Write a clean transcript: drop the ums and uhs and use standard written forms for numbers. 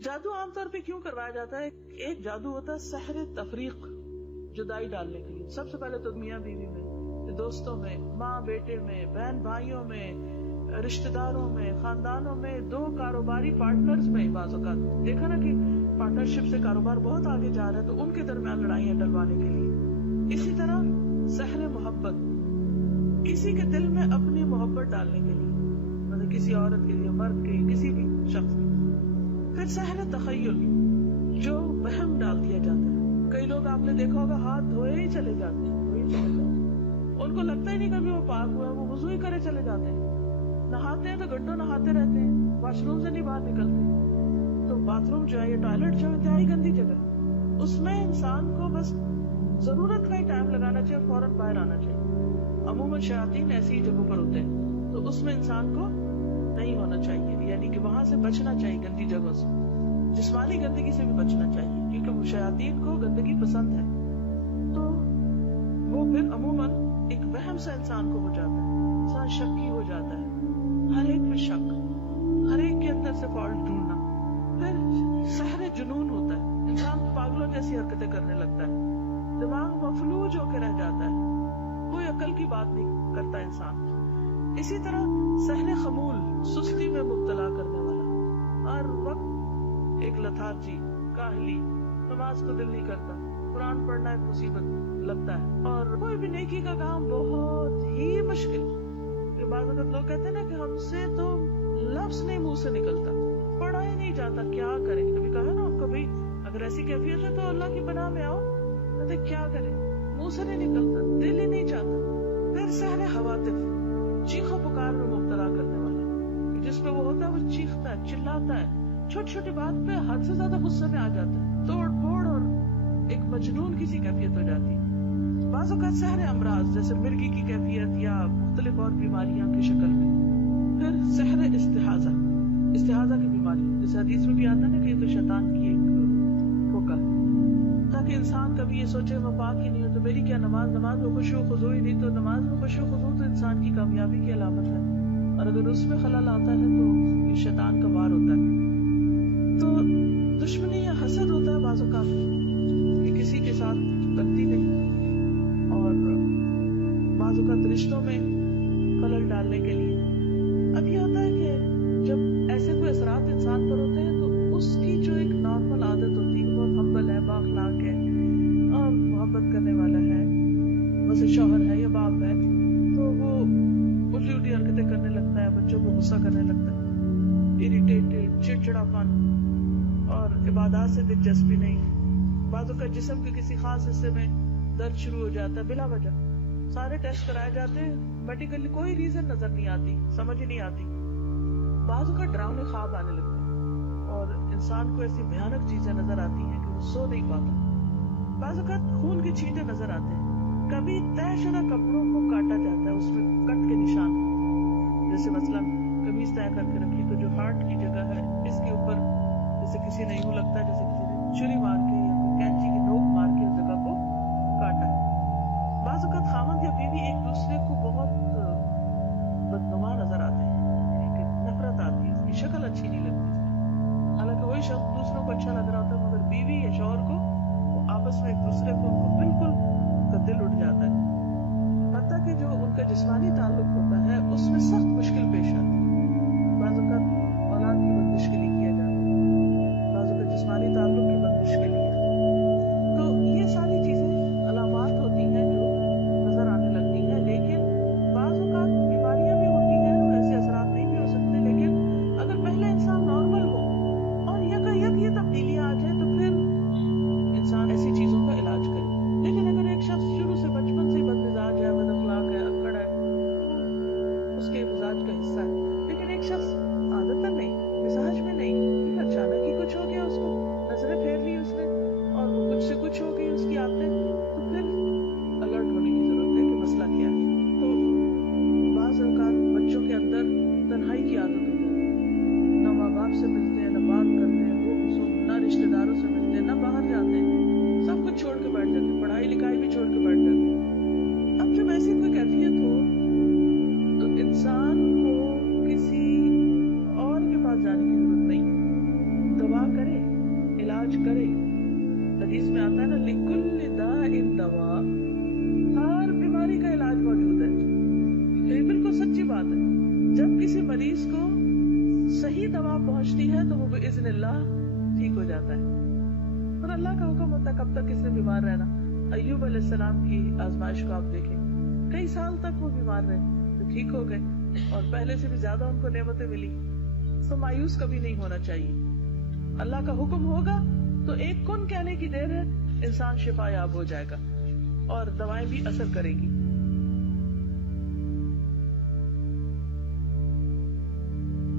جادو عام طور پہ کیوں کروایا جاتا ہے؟ ایک جادو ہوتا ہے سحر تفریق، جدائی ڈالنے کے لیے. سب سے پہلے تو میاں بیوی میں، دوستوں میں، ماں بیٹے میں، بہن بھائیوں میں، رشتہ داروں میں، خاندانوں میں، دو کاروباری پارٹنرز میں. بعض اوقات دیکھا نا کہ پارٹنرشپ سے کاروبار بہت آگے جا رہا ہے تو ان کے درمیان لڑائیاں ڈلوانے کے لیے. اسی طرح سحر محبت، کسی کے دل میں اپنی محبت ڈالنے کے لیے، مطلب کسی عورت کے لیے، مرد کے، کسی بھی شخص کے. پھر سحر تخیل، جو وہم ڈال دیا جاتا ہے. کئی لوگ آپ نے دیکھا ہوگا ہاتھ دھوئے ہی چلے جاتے ہیں، ان کو لگتا ہی نہیں کبھی وہ پاک ہوا ہے، وہ وضو ہی کرے چلے جاتے ہیں. نہاتے ہیں تو گھنٹوں نہاتے رہتے ہیں، واش روم سے نہیں باہر نکلتے. تو باتھ روم جو ہے یا ٹوائلٹ جو ہے انتہائی گندی جگہ ہے، اس میں انسان کو بس ضرورت کا ہی ٹائم لگانا چاہیے، فوراً باہر آنا چاہیے. عموماً شیاطین ایسی ہی جگہوں پر ہوتے ہیں تو اس میں انسان کو نہیں ہونا چاہیے، یعنی کہ وہاں سے بچنا چاہیے، گندی جگہوں سے، جسمانی گندگی سے بھی بچنا چاہیے کیونکہ وہ شیاطین کو گندگی پسند ہے. تو وہ پھر عموماً ایک وہم سا انسان کو ہو جاتا ہے، انسان شکی ہو جاتا ہے، ہر ایک میں شک، ہر ایک کے اندر سے فالٹ ڈھونڈنا. پھر سحر جنون ہوتا ہے، انسان پاگلوں جیسی حرکتیں کرنے لگتا ہے، دماغ مفلوج ہو کے رہ جاتا ہے، کوئی عقل کی بات نہیں کرتا انسان. اسی طرح سحر خمول، سستی میں مبتلا کرنے والا، ہر وقت ایک لتھارجی، کاہلی، نماز کو دل نہیں کرتا، قرآن پڑھنا ایک مصیبت لگتا ہے، اور کوئی بھی نیکی کا کام بہت ہی مشکل. بعض وقت لوگ کہتے ہیں نا کہ ہم سے تو لفظ نہیں منہ سے نکلتا، پڑھا ہی نہیں جاتا، کیا کریں. کبھی کہا نا آپ کو بھائی اگر ایسی کیفیت ہے تو اللہ کی پناہ میں آؤ، کہتے کیا کریں، منہ سے نہیں نکلتا، دل ہی نہیں چاہتا. پھر سحر حواتف، چیخو پکار میں مبتلا کرنے والا، جس پہ وہ ہوتا ہے وہ چیختا ہے، چلاتا ہے، چھوٹی چھوٹی بات پہ حد سے زیادہ غصے میں آ جاتا ہے، توڑ پھوڑ اور ایک مجنون کسی کیفیت ہو جاتی ہے. بعض اوقات سحر امراض جیسے مرگی کی کیفیت یا مختلف اور بیماریاں کی شکل میں. پھر سحر استحاضہ، استحاضہ کی بیماری جیسے حدیث میں بھی آتا ہے نا کہ یہ تو شیطان کی ایک دھوکہ، تاکہ انسان کبھی یہ سوچے میں پاک ہی نہیں ہوں تو میری کیا نماز میں خشوع و خضوع ہی نہیں. تو نماز میں خشوع و خضوع تو انسان کی کامیابی کی علامت ہے، اور اگر اس میں خلل آتا ہے تو یہ شیطان کا وار ہوتا ہے. تو دشمنی یا حسد ہوتا ہے بعض اوقات کہ کسی کے ساتھ بنتی نہیں، اور بعض اوقات رشتوں میں خلل ڈالنے کے لیے. اب یہ ہوتا ہے کہ جب ایسے کوئی اثرات انسان پر ہوتے ہیں تو اس کی جو ایک نارمل عادت ہوتی ہے، بہت ہمبل ہے، بااخلاق ہے اور محبت کرنے والا ہے، ویسے شوہر ہے یا باپ ہے، تو وہ الٹی الٹی حرکتیں کرنے لگتا ہے، بچوں کو غصہ کرنے لگتا ہے، اریٹیٹڈ، چڑچڑاپن اور عبادات سے دلچسپی نہیں. بعضوں کا جسم کے کسی خاص حصے میں درد شروع ہو جاتا ہے بلا وجہ، سارے ٹیسٹ کرائے جاتے ہیں، میڈیکلی کوئی ریزن نظر نہیں آتی، سمجھ ہی نہیں آتی. بعضوں کا ڈراؤنے خواب آنے لگتے ہیں اور انسان کو ایسی بھیانک چیزیں نظر آتی ہیں کہ وہ سو نہیں پاتا. بعض اوقات خون کے چھینٹے نظر آتے ہیں. کبھی طے شدہ کپڑوں کو کاٹا جاتا ہے، اس میں کٹ کے نشان، جیسے مثلا قمیض طے کر کے رکھی تو جو ہارٹ کی جگہ ہے اس کے اوپر جیسے کسی نے یوں لگتا ہے جیسے کسی نے چھری مار کے یا کوئی کینچی کی نوک مار کے اس جگہ کو کاٹا ہے. بعض اوقات خامند یا بیوی ایک دوسرے کو بہت بدنما نظر آتے ہیں، یعنی کہ نفرت آتی ہے، اس کی شکل اچھی نہیں لگتی، حالانکہ وہی شخص دوسروں کو اچھا لگ رہا ہوتا ہے، مگر بیوی یا شوہر کو وہ آپس میں ایک دوسرے کو ان کو بالکل کا دل اٹھ جاتا ہے. حتیٰ کہ جو ان کا جسمانی تعلق ہوتا ہے اس میں سخت مشکل پیش آتی ہے. بعض اوقات اولاد کی بندش کے لیے کیا جاتا ہے، بعض اوقات جسمانی تعلق کی بندش کے لیے. تو یہ ساری چیزیں علامات ہوتی ہیں جو نظر آنے لگتی ہیں. لیکن بعض اوقات بیماریاں بھی ہوتی ہیں، ایسے اثرات نہیں بھی ہو سکتے، لیکن اگر پہلے انسان نارمل ہو اور یکایک یہ تبدیلیاں آ جائیں تو پھر انسان ایسی چیزوں کا علاج کرے. لیکن اگر ایک شخص شروع سے بچپن سے بد مزاج ہے، بد اخلاق ہے، اکڑ ہے، اس کے مزاج کا حصہ ہے، لیکن ایک شخص عادتاً نہیں، مزاج میں نہیں، پھر اچانک ہی کچھ ہو گیا، اس کو نظریں پھیر لی اس نے اور وہ کچھ سے کچھ ہو گئی اس کی عادتیں، تو پھر الرٹ ہونے کی ضرورت ہے کہ مسئلہ کیا ہے. تو بعض اوقات بچوں کے اندر تنہائی کی عادت ہو جاتی ہے، نہ ماں باپ سے ملتے ہیں، نہ بات کرتے ہیں، وہ نہ رشتے داروں سے ملتے ہیں، نہ باہر جاتے ہیں، سب کچھ چھوڑ کے بیٹھ جاتے ہیں، پڑھائی لکھائی بھی چھوڑ کے بیٹھ جاتے ہیں. اب جب ایسی کوئی کیفیت ہو تو انسان کو کسی باذن اللہ ٹھیک ہو جاتا ہے. اور اللہ کا حکم ہوتا ہے کب تک کس نے بیمار رہنا. ایوب علیہ السلام کی آزمائش کو آپ دیکھیں, کئی سال تک وہ بیمار رہے تو ٹھیک ہو گئے, اور پہلے سے بھی زیادہ ان کو نعمتیں ملی. تو مایوس کبھی نہیں ہونا چاہیے. اللہ کا حکم ہوگا تو ایک کن کہنے کی دیر ہے, انسان شفا یاب ہو جائے گا اور دوائیں بھی اثر کرے گی.